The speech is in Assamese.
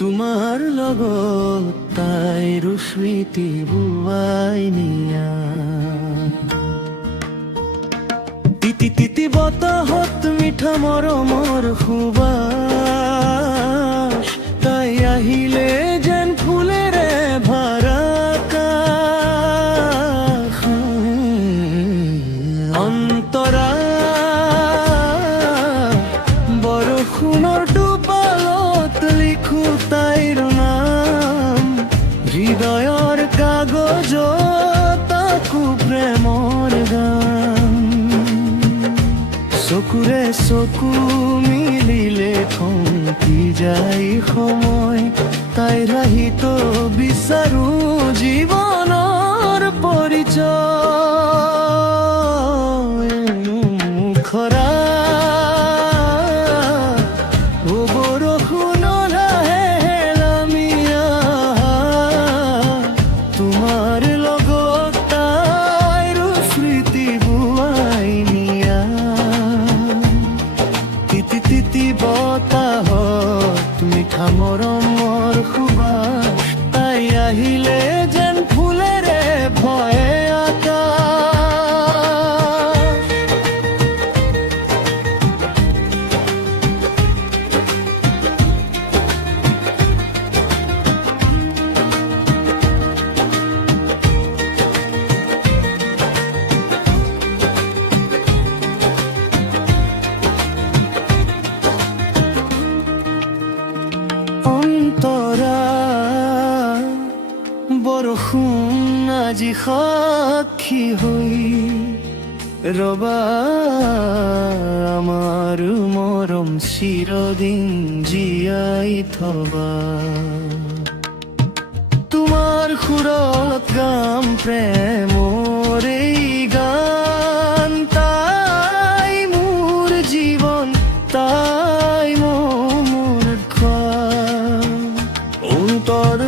তোমাৰ লগত তাইৰ স্মৃতি বুৱাই নিয়া তিতি তিতি বতাহত মিঠা মৰমৰ সুবাস তাই আহিলে যেন ফুলেৰে ভৰা আকাশ অন্তৰা বৰষুণৰ টোপালত লিখো তাইৰ নাম হৃদয়ৰ কাগজত আকো প্ৰেমৰ গান চকুৰে চকু মিলিলে থমকি যায় সময় তাই ৰাহিত বিচাৰো জীৱনৰ পৰিচয় মুখৰা ও বৰষুণ লাহে লামিয়া তোমাৰ লগত তাইৰ স্মৃতি বুৱাই নিয়া তিতি তিতি বতাহত মিঠা মৰমৰ সুবাস তাই আহিলে যেন ফুলেৰে ভয়ে আকাশ অন্তৰা বৰষুণ আজি সাক্ষী হৈ ৰবা আমাৰ মৰম চিৰদিন জীয়াই থবা তোমাৰ সুৰত গাম প্ৰেমৰ এই গান তাই মোৰ জীৱন তাই মোৰ অন্তৰ